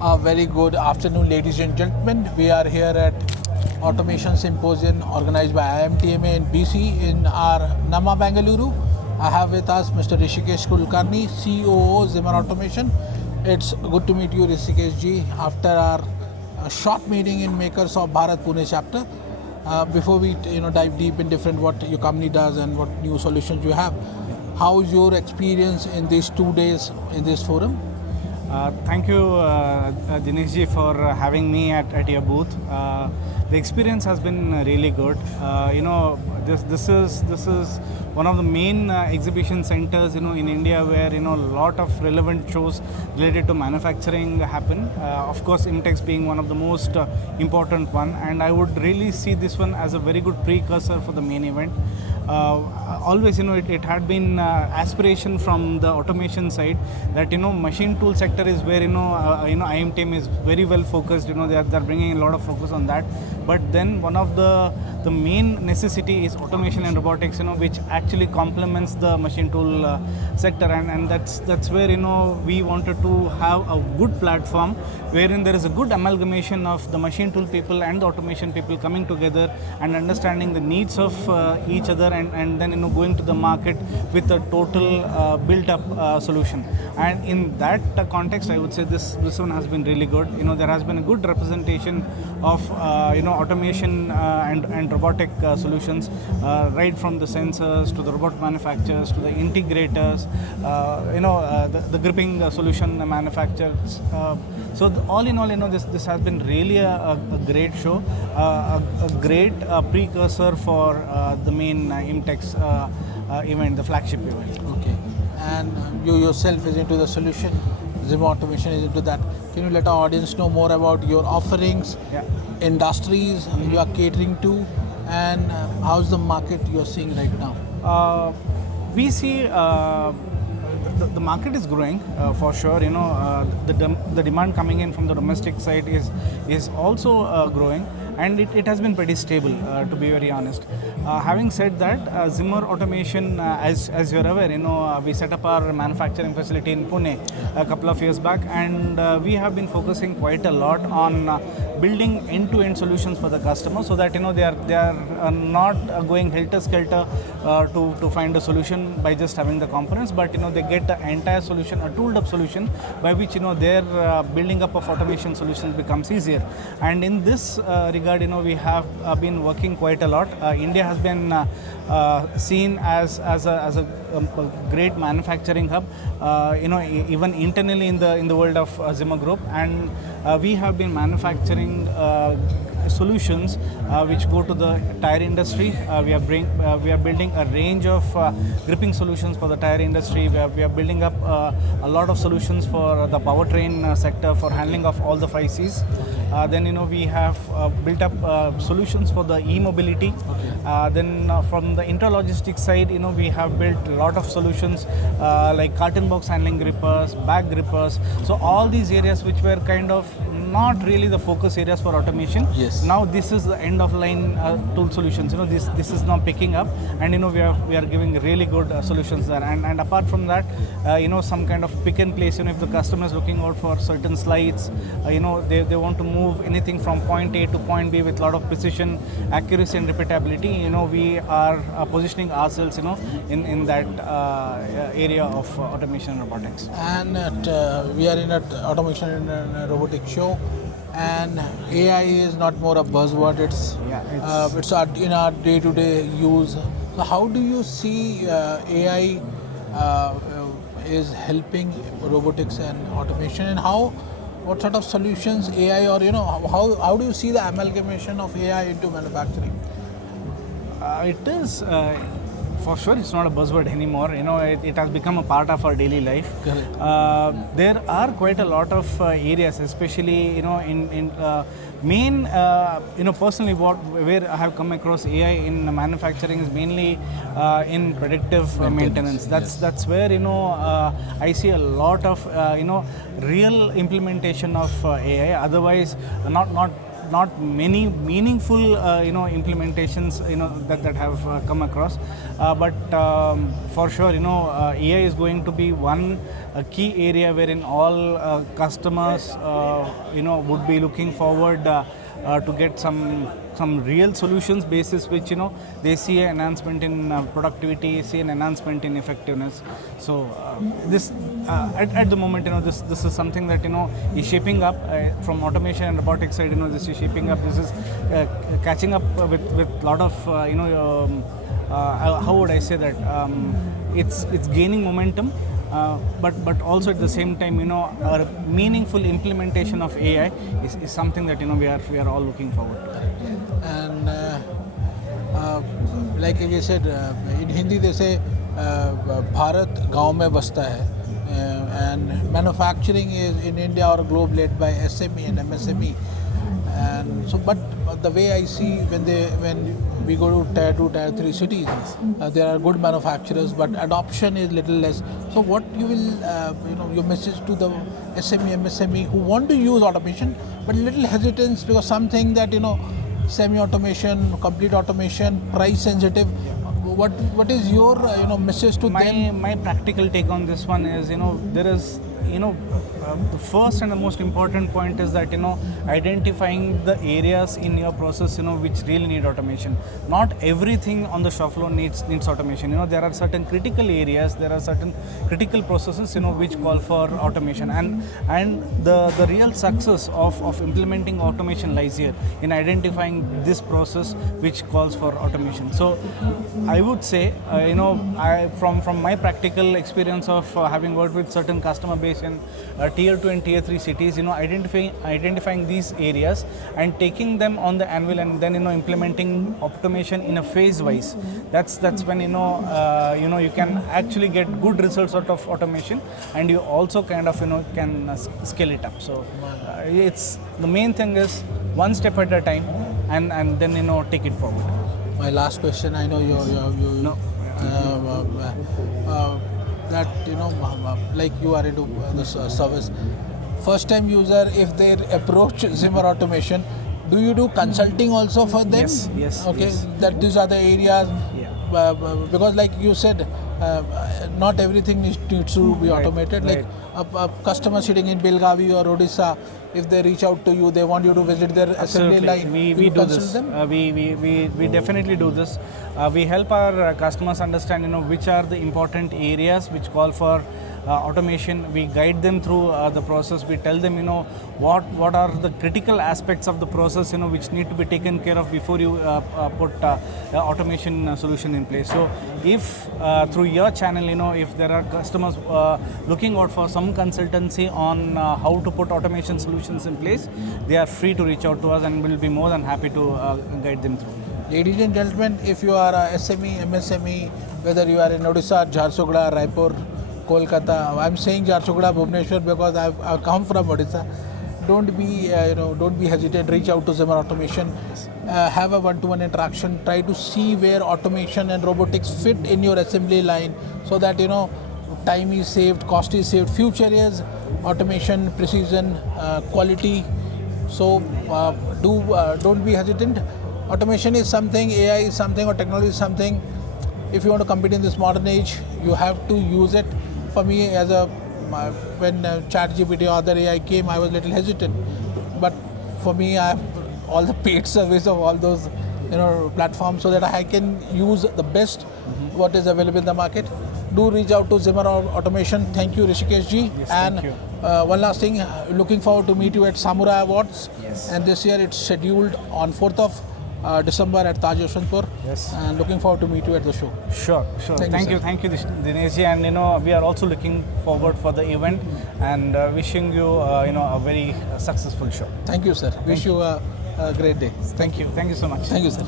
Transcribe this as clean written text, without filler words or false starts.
A very good afternoon, ladies and gentlemen. We are here at Automation Symposium organized by IMTMA and BC in our Nama Bengaluru. I have with us Mr. Hrishikesh Kulkarni, COO, Zimmer Automation. It's good to meet you, Hrishikesh ji, after our short meeting in Makers of Bharat Pune chapter. Before we dive deep in different what your company does and what new solutions you have, how is your experience in these 2 days in this forum? Thank you, Dinesh ji, for having me at your booth. The experience has been really good. This is one of the main exhibition centers, in India where a lot of relevant shows related to manufacturing happen. Of course, IMTEX being one of the most important one, and I would really see this one as a very good precursor for the main event. Always, it had been aspiration from the automation side that machine tool sector is where IMTM is very well focused. They're bringing a lot of focus on that. But then one of the main necessity is automation and robotics, which actually complements the machine tool sector, and that's where we wanted to have a good platform wherein there is a good amalgamation of the machine tool people and the automation people coming together and understanding the needs of each other, and then going to the market with a total built-up solution. And in that context, I would say this one has been really good. There has been a good representation of automation and robotic solutions, right from the sensors to the robot manufacturers to the integrators, the gripping solution manufacturers. So all in all, this has been really a great show, a great precursor for the main IMTEX event, the flagship event. Okay. And you yourself is into the solution, Zimmer Automation is into that. Can you let our audience know more about your offerings, industries you are catering to, and how's the market you're seeing right now? We see the market is growing for sure. The demand coming in from the domestic side is also growing, and it has been pretty stable, to be very honest. Having said that, Zimmer Automation, as you're aware, we set up our manufacturing facility in Pune a couple of years back, and we have been focusing quite a lot on building end-to-end solutions for the customer, so that they are not going helter-skelter to find a solution by just having the components, but they get the entire solution, a tooled-up solution by which their building up of automation solutions becomes easier. And in this regard, we have been working quite a lot. India has been seen as a great manufacturing hub, even internally in the world of Zimmer Group, and we have been manufacturing solutions which go to the tire industry. We are building a range of gripping solutions for the tire industry. We are building up a lot of solutions for the powertrain sector for handling of all the 5 Cs. Then we have built up solutions for the e-mobility. Then from the intralogistics side, we have built a lot of solutions like carton box handling grippers, bag grippers. So all these areas which were kind of not really the focus areas for automation. Yes. Now this is the end of line tool solutions. This is now picking up, and we are giving really good solutions there. And apart from that, some kind of pick and place. If the customer is looking out for certain slides, they want to move anything from point A to point B with a lot of precision, accuracy, and repeatability. We are positioning ourselves, in that area of automation and robotics. And we are in an automation and robotics show, and AI is not more a buzzword. It's in our day-to-day use. So how do you see AI is helping robotics and automation, and what sort of solutions AI, or how do you see the amalgamation of AI into manufacturing? It is. For sure, it's not a buzzword anymore. It has become a part of our daily life. There are quite a lot of areas, especially in main. Personally, where I have come across AI in manufacturing is mainly in predictive maintenance. That's where I see a lot of real implementation of AI. Otherwise, not not many meaningful implementations that have come across, but for sure AI is going to be one key area wherein all customers would be looking forward to get some real solutions basis which they see an enhancement in productivity, see an enhancement in effectiveness. So this at the moment this is something that is shaping up from automation and robotics side. This is shaping up. This is catching up with lot of how would I say that it's gaining momentum. But also at the same time, our meaningful implementation of AI is something that we are all looking forward to. And like you said, in Hindi they say Bharat गांव में बसता है, and manufacturing is in India or globe led by SME and MSME. And so, but the way I see when we go to tier 2, tier 3 cities, there are good manufacturers, but adoption is little less. So what you will, your message to the SME, MSME who want to use automation, but little hesitance because something that, semi-automation, complete automation, price sensitive. What is your, message to them? My practical take on this one is, there is, the first and the most important point is that identifying the areas in your process which really need automation. Not everything on the shop floor needs automation. There are certain critical areas, there are certain critical processes which call for automation, and the real success of implementing automation lies here in identifying this process which calls for automation. So I would say from my practical experience of having worked with certain customer base in tier 2 and tier 3 cities, identifying these areas and taking them on the anvil and then implementing automation in a phase wise. That's when you can actually get good results out of automation, and you also kind of can scale it up. So it's the main thing is one step at a time, and then take it forward. My last question, I know that like you are into this service. First time user, if they approach Zimmer Automation, do you do consulting also for them? Yes. Okay, yes. that these are the areas. Yeah. Because like you said, not everything needs to be automated. Right. Like a customer sitting in Belgavi or Odisha, if they reach out to you, they want you to visit their assembly line. We do this. We definitely do this. We help our customers understand which are the important areas which call for automation. We guide them through the process. We tell them what are the critical aspects of the process which need to be taken care of before you put automation solution in place. So if through your channel if there are customers looking out for some consultancy on how to put automation solutions in place, they are free to reach out to us, and we'll be more than happy to guide them through. Ladies and gentlemen, if you are a SME, MSME, whether you are in Odisha, Jharsuguda, Raipur, Kolkata, I'm saying Jharsuguda, Bhubaneswar because I've come from Odisha. Don't be hesitant. Reach out to Zimmer Automation. Have a one-to-one interaction. Try to see where automation and robotics fit in your assembly line, so that time is saved, cost is saved. Future is automation, precision, quality. So don't be hesitant. Automation is something, AI is something, or technology is something. If you want to compete in this modern age, you have to use it. For me, when ChatGPT or other AI came, I was a little hesitant. But for me, I have all the paid service of all those platforms, so that I can use the best what is available in the market. Do reach out to Zimmer Automation. Thank you, Hrishikesh ji. Yes, and thank you. One last thing, looking forward to meet you at Samurai Awards. Yes. And this year it's scheduled on 4th of December at Taj Yashwantpur. Yes. And looking forward to meet you at the show. Sure. Thank you, Dinesh ji. And we are also looking forward for the event, and wishing you a very successful show. Thank you, sir. Wish you a great day. Thank you so much. Thank you, sir.